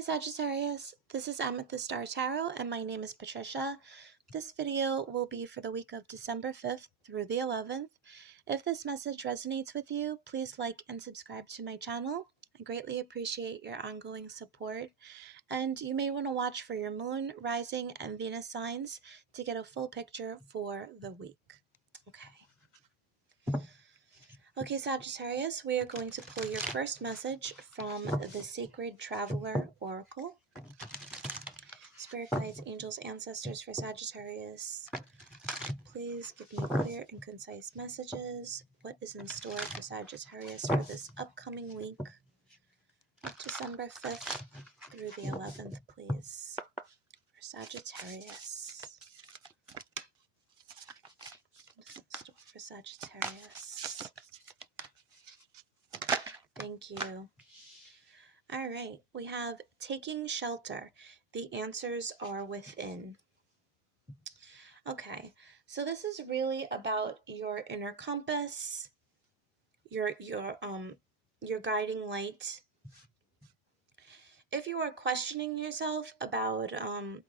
Hi Sagittarius, this is Amethyst Star Tarot and my name is Patricia. This video will be for the week of December 5th through the 11th. If this message resonates with you, please like and subscribe to my channel. I greatly appreciate your ongoing support. And you may want to watch for your moon, rising, and Venus signs to get a full picture for the week. Okay, Sagittarius, we are going to pull your first message from the Sacred Traveler Oracle. Spirit guides, angels, ancestors for Sagittarius, please give me clear and concise messages. What is in store for Sagittarius for this upcoming week, December 5th through the 11th, please, for Sagittarius. What is in store for Sagittarius? Thank you. All right, we have taking shelter. The answers are within. Okay, so this is really about your inner compass, your guiding light. If you are questioning yourself about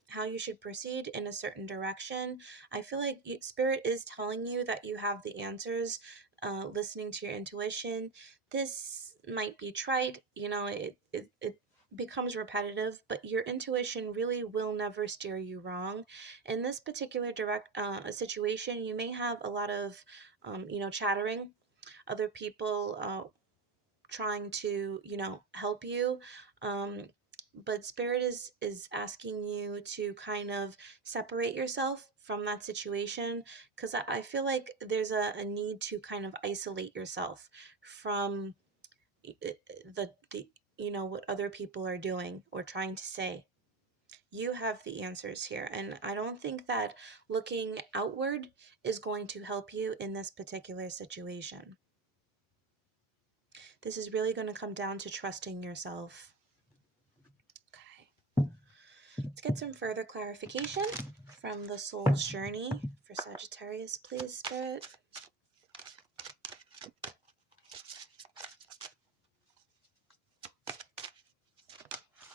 how you should proceed in a certain direction, I feel like Spirit is telling you that you have the answers. Listening to your intuition, this might be trite, you know, it becomes repetitive, but your intuition really will never steer you wrong. In this particular situation, you may have a lot of chattering, other people trying to help you, but Spirit is asking you to kind of separate yourself from that situation, because I feel like there's a need to kind of isolate yourself from the what other people are doing or trying to say. You have the answers here, and I don't think that looking outward is going to help you in this particular situation. This is really going to come down to trusting yourself. Okay. Let's get some further clarification from the soul's journey for Sagittarius, please, Spirit.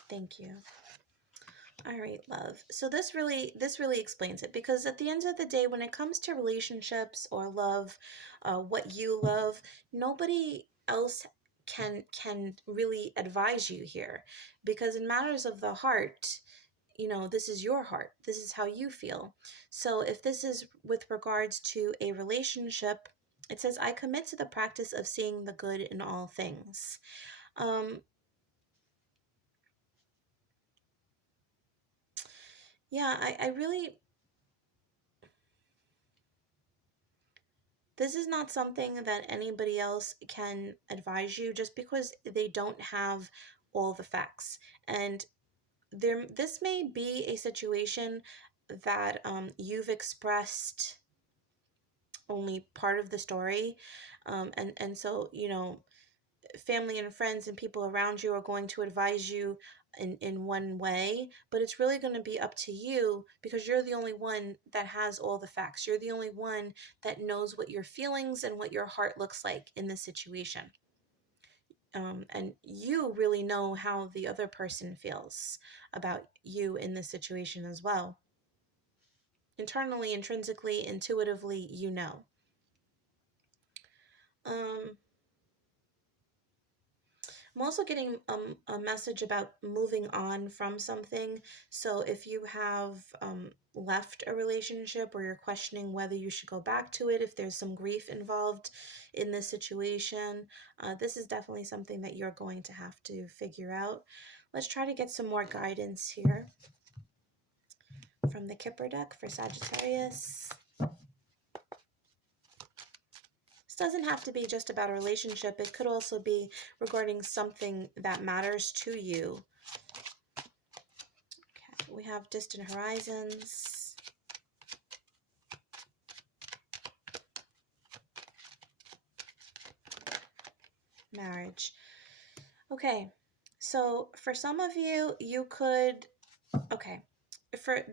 Thank you. All right, love. So this really explains it, because at the end of the day, when it comes to relationships or love, what you love, nobody else can really advise you here, because in matters of the heart, this is your heart. This is how you feel. So if this is with regards to a relationship, it says, I commit to the practice of seeing the good in all things. Yeah, I really, this is not something that anybody else can advise you, just because they don't have all the facts. And this may be a situation that you've expressed only part of the story, and so family and friends and people around you are going to advise you in one way, but it's really going to be up to you, because you're the only one that has all the facts. You're the only one that knows what your feelings and what your heart looks like in this situation. And you really know how the other person feels about you in this situation as well. Internally, intrinsically, intuitively, you know. I'm also getting a message about moving on from something. So if you have left a relationship, or you're questioning whether you should go back to it, if there's some grief involved in this situation, this is definitely something that you're going to have to figure out. Let's try to get some more guidance here from the Kipper deck for Sagittarius. Doesn't have to be just about a relationship. It could also be regarding something that matters to you. Okay, we have distant horizons. Marriage. Okay, so for some of you, you could, okay,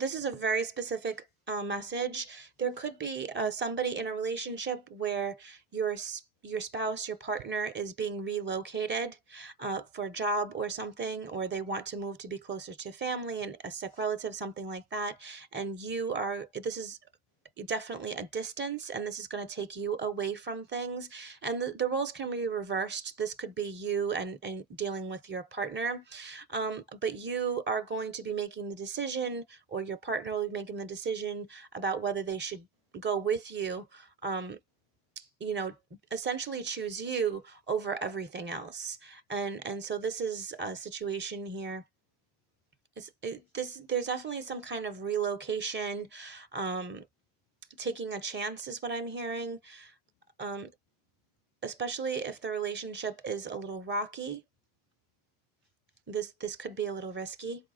this is a very specific message. There could be somebody in a relationship where your spouse, your partner is being relocated for a job or something, or they want to move to be closer to family and a sick relative, something like that, and this is definitely a distance, and this is going to take you away from things, and the roles can be reversed. This could be you and dealing with your partner, but you are going to be making the decision, or your partner will be making the decision about whether they should go with you, um, you know, essentially choose you over everything else. And so this is a situation here. There's definitely some kind of relocation, um, taking a chance is what I'm hearing, um, especially if the relationship is a little rocky. This could be a little risky.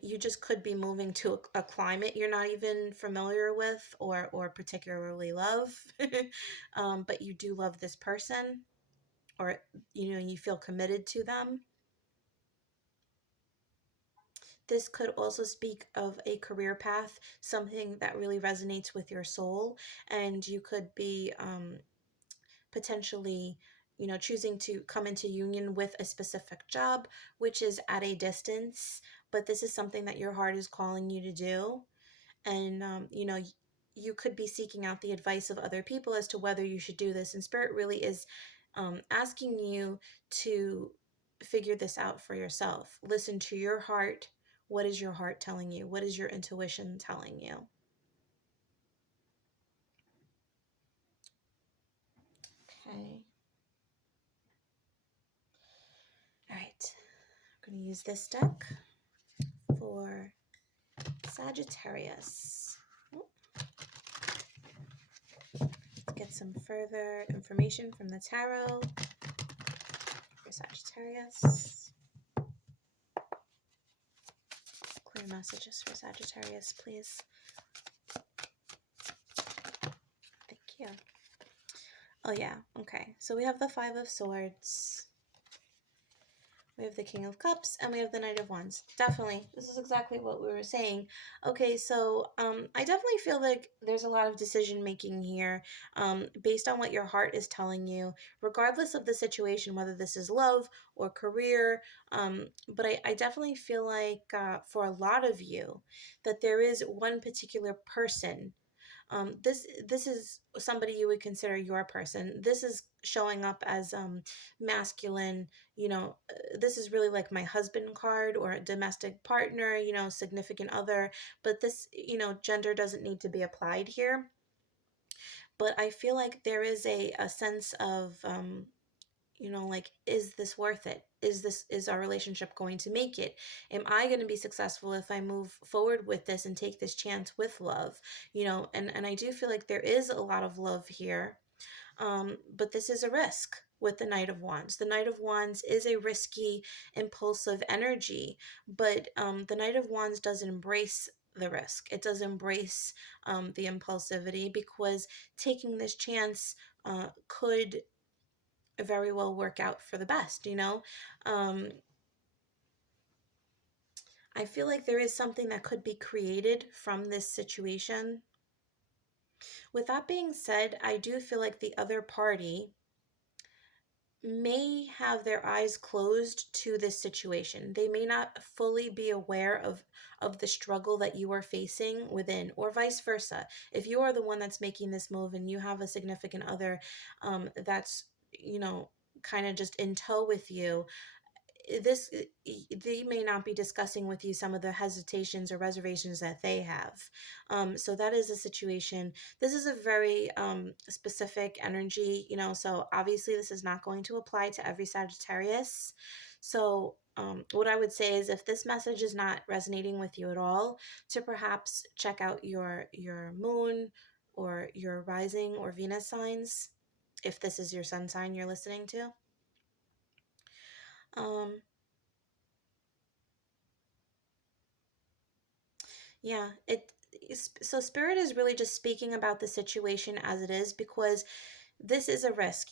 You just could be moving to a climate you're not even familiar with or particularly love, but you do love this person, or you feel committed to them. This could also speak of a career path, something that really resonates with your soul, and you could be potentially, choosing to come into union with a specific job, which is at a distance, but this is something that your heart is calling you to do. And, you could be seeking out the advice of other people as to whether you should do this. And Spirit really is asking you to figure this out for yourself. Listen to your heart. What is your heart telling you? What is your intuition telling you? Okay. All right. I'm going to use this deck for Sagittarius. Let's get some further information from the tarot for Sagittarius. Clear messages for Sagittarius, please. Thank you. Oh yeah, okay. So we have the Five of Swords. We have the King of Cups, and we have the Knight of Wands. Definitely, this is exactly what we were saying. Okay, so I definitely feel like there's a lot of decision making here, based on what your heart is telling you, regardless of the situation, whether this is love or career. But I definitely feel like for a lot of you, that there is one particular person. This is somebody you would consider your person. This is showing up as masculine. This is really like my husband card, or a domestic partner, significant other. But this, gender doesn't need to be applied here. But I feel like there is a sense of like, is this worth it? Is our relationship going to make it? Am I going to be successful if I move forward with this and take this chance with love? And I do feel like there is a lot of love here, but this is a risk with the Knight of Wands. The Knight of Wands is a risky, impulsive energy, but the Knight of Wands does embrace the risk. It does embrace the impulsivity, because taking this chance could very well work out for the best. I feel like there is something that could be created from this situation. With that being said, I do feel like the other party may have their eyes closed to this situation. They may not fully be aware of the struggle that you are facing within, or vice versa. If you are the one that's making this move and you have a significant other that's kind of just in tow with you, this they may not be discussing with you some of the hesitations or reservations that they have. So that is a situation. This is a very specific energy, so obviously this is not going to apply to every Sagittarius. So what I would say is, if this message is not resonating with you at all, to perhaps check out your moon or your rising or Venus signs, if this is your sun sign you're listening to. um Yeah, so Spirit is really just speaking about the situation as it is, because this is a risk.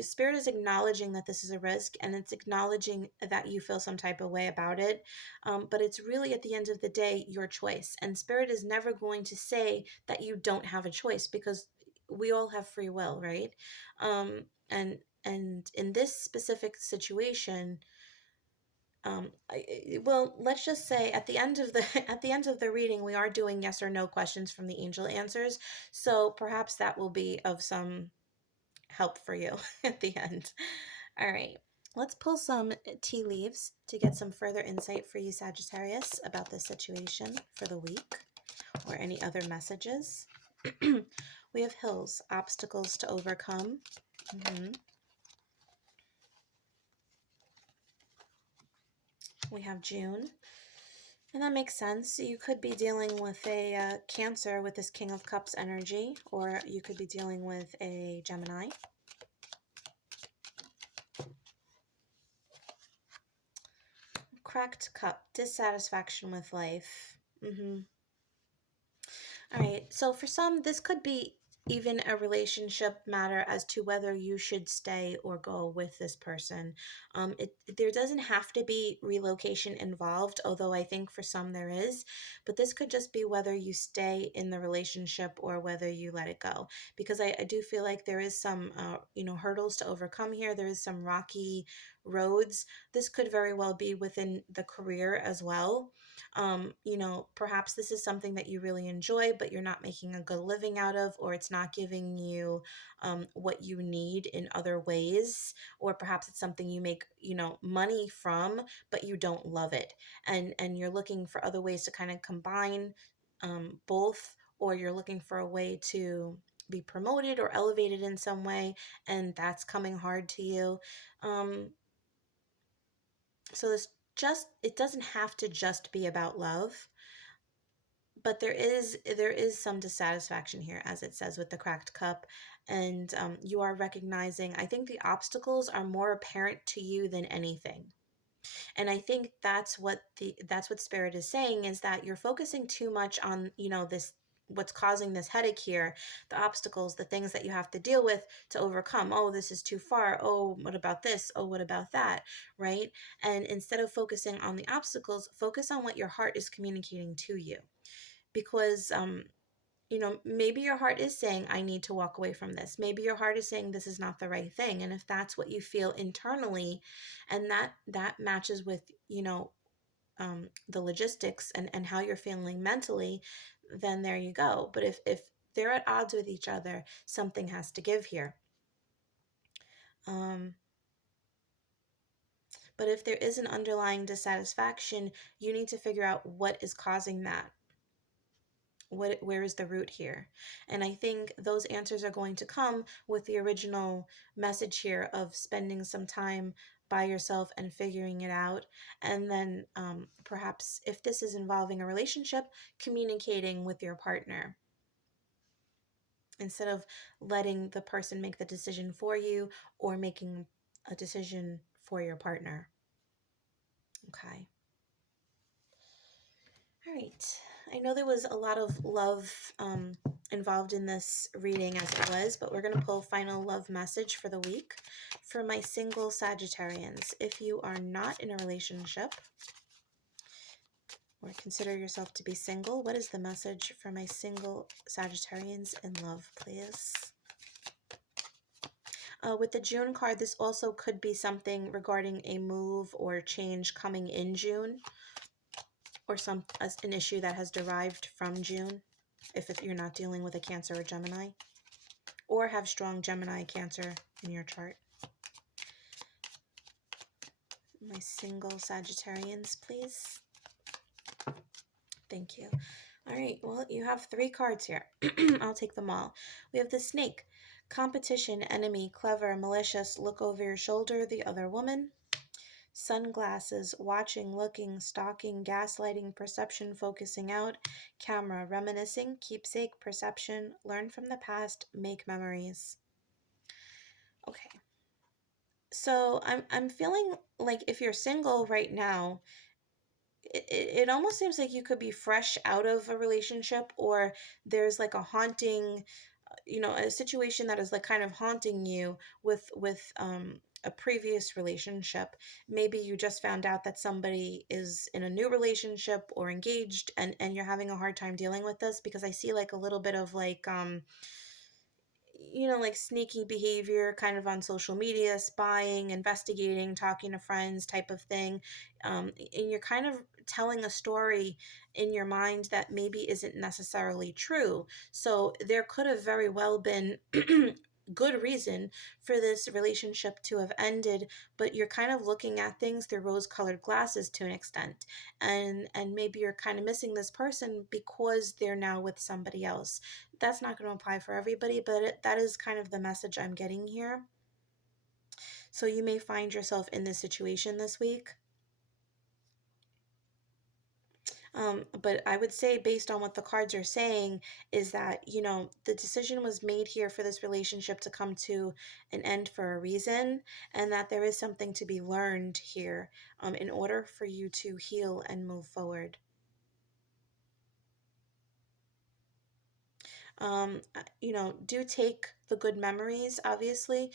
Spirit is acknowledging that this is a risk, and it's acknowledging that you feel some type of way about it. But it's really, at the end of the day, your choice. And Spirit is never going to say that you don't have a choice, because we all have free will, right? Um, and in this specific situation, well, let's just say at the end of the at the end of the reading, we are doing yes or no questions from the angel answers. So perhaps that will be of some help for you at the end. All right. Let's pull some tea leaves to get some further insight for you, Sagittarius, about this situation for the week, or any other messages. We have hills, obstacles to overcome. We have June. And that makes sense. You could be dealing with a Cancer with this King of Cups energy, or you could be dealing with a Gemini. Cracked cup, dissatisfaction with life. All right, so for some, this could be even a relationship matter as to whether you should stay or go with this person. There doesn't have to be relocation involved, although I think for some there is, but this could just be whether you stay in the relationship or whether you let it go. Because I do feel like there is some, hurdles to overcome here. There is some rocky roads. This could very well be within the career as well. Perhaps this is something that you really enjoy, but you're not making a good living out of, or it's not giving you what you need in other ways, or perhaps it's something you make, money from, but you don't love it, and you're looking for other ways to kind of combine both, or you're looking for a way to be promoted or elevated in some way, and that's coming hard to you. So it doesn't have to just be about love, but there is some dissatisfaction here, as it says with the cracked cup, and you are recognizing, I think the obstacles are more apparent to you than anything. And I think that's what Spirit is saying, is that you're focusing too much on, this, what's causing this headache here, the obstacles, the things that you have to deal with to overcome. Oh, this is too far. Oh, what about this? Oh, what about that? Right? And instead of focusing on the obstacles, focus on what your heart is communicating to you. Because maybe your heart is saying, I need to walk away from this. Maybe your heart is saying this is not the right thing. And if that's what you feel internally, and that matches with, the logistics and how you're feeling mentally, then there you go. But if they're at odds with each other, something has to give here. But if there is an underlying dissatisfaction, you need to figure out what is causing that. Where is the root here? And I think those answers are going to come with the original message here of spending some time by yourself and figuring it out. And then perhaps if this is involving a relationship, communicating with your partner instead of letting the person make the decision for you, or making a decision for your partner. Okay. All right. I know there was a lot of love involved in this reading as it was, but we're going to pull final love message for the week for my single Sagittarians. If you are not in a relationship or consider yourself to be single, what is the message for my single Sagittarians in love, please? With the June card, this also could be something regarding a move or change coming in June, or an issue that has derived from June, if you're not dealing with a Cancer or Gemini, or have strong Gemini Cancer in your chart. My single Sagittarians, please. Thank you. All right, well, you have 3 cards here. I'll take them all. We have the Snake. Competition, enemy, clever, malicious, look over your shoulder, the other woman. Sunglasses, watching, looking, stalking, gaslighting, perception, focusing out, camera, reminiscing, keepsake, perception, learn from the past, make memories. Okay. So I'm feeling like if you're single right now, it almost seems like you could be fresh out of a relationship, or there's like a haunting a situation that is like kind of haunting you with a previous relationship. Maybe you just found out that somebody is in a new relationship or engaged, and you're having a hard time dealing with this, because I see like a little bit of like like sneaky behavior kind of on social media, spying, investigating, talking to friends type of thing. And you're kind of telling a story in your mind that maybe isn't necessarily true. So there could have very well been good reason for this relationship to have ended, but you're kind of looking at things through rose-colored glasses to an extent. And maybe you're kind of missing this person because they're now with somebody else. That's not going to apply for everybody, but that is kind of the message I'm getting here. So you may find yourself in this situation this week. But I would say, based on what the cards are saying, is that, the decision was made here for this relationship to come to an end for a reason, and that there is something to be learned here in order for you to heal and move forward. Do take the good memories, obviously,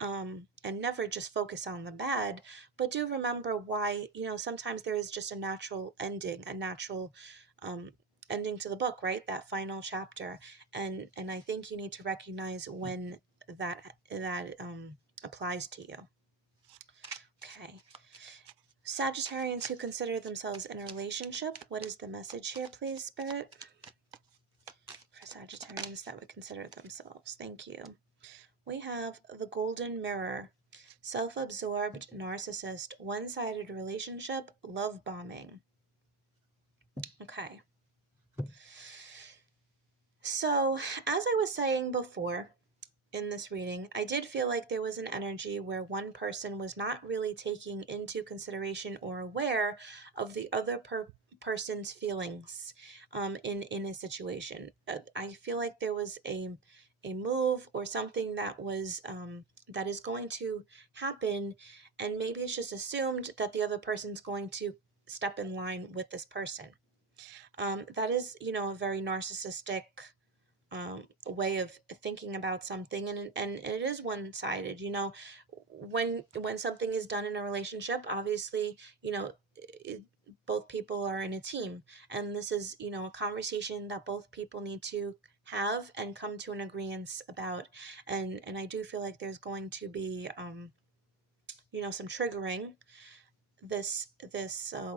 and never just focus on the bad, but do remember why, sometimes there is just a natural ending, a natural um, ending to the book, right? That final chapter. And I think you need to recognize when that applies to you. Okay. Sagittarians who consider themselves in a relationship, what is the message here, please, Spirit? For Sagittarians that would consider themselves. Thank you. We have the Golden Mirror. Self-absorbed, narcissist, one-sided relationship, love bombing. Okay. So, as I was saying before in this reading, I did feel like there was an energy where one person was not really taking into consideration or aware of the other person's feelings in a situation. I feel like there was a move or something that is going to happen, and maybe it's just assumed that the other person's going to step in line with this person. That is, a very narcissistic way of thinking about something, and it is one-sided. When something is done in a relationship, obviously, both people are in a team, and this is, a conversation that both people need to have and come to an agreement about. And I do feel like there's going to be some triggering this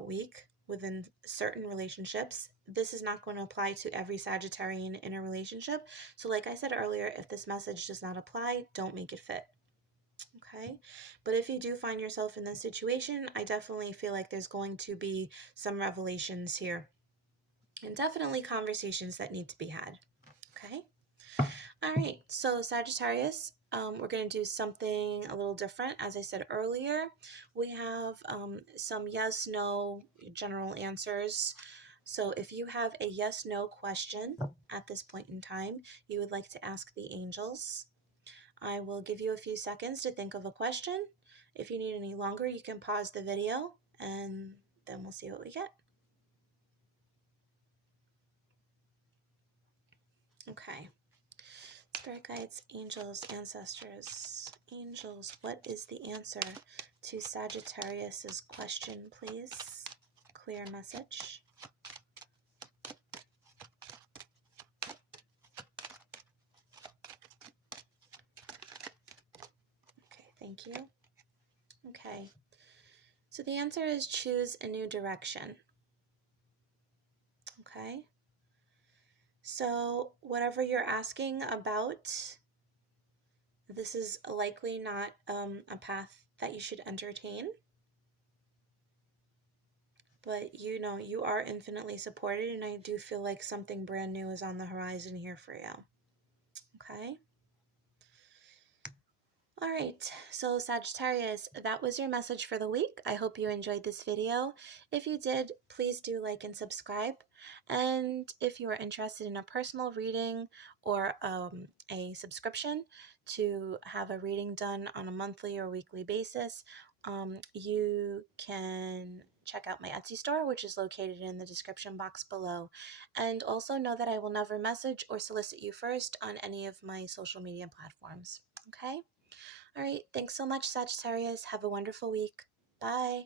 week within certain relationships. This is not going to apply to every Sagittarian in a relationship. So like I said earlier, if this message does not apply, don't make it fit. Okay? But if you do find yourself in this situation, I definitely feel like there's going to be some revelations here. And definitely conversations that need to be had. Okay? All right, so Sagittarius, we're going to do something a little different. As I said earlier, we have some yes, no general answers. So if you have a yes, no question at this point in time, you would like to ask the angels, I will give you a few seconds to think of a question. If you need any longer, you can pause the video and then we'll see what we get. Okay. Spirit guides, angels, ancestors. Angels, what is the answer to Sagittarius's question, please? Clear message. Okay, thank you. Okay, so the answer is choose a new direction. Okay, so whatever you're asking about, this is likely not a path that you should entertain. But you are infinitely supported, and I do feel like something brand new is on the horizon here for you. Okay? All right, so Sagittarius, that was your message for the week. I hope you enjoyed this video. If you did, please do like and subscribe. And if you are interested in a personal reading or a subscription to have a reading done on a monthly or weekly basis, you can check out my Etsy store, which is located in the description box below. And also know that I will never message or solicit you first on any of my social media platforms. Okay? All right. Thanks so much, Sagittarius. Have a wonderful week. Bye.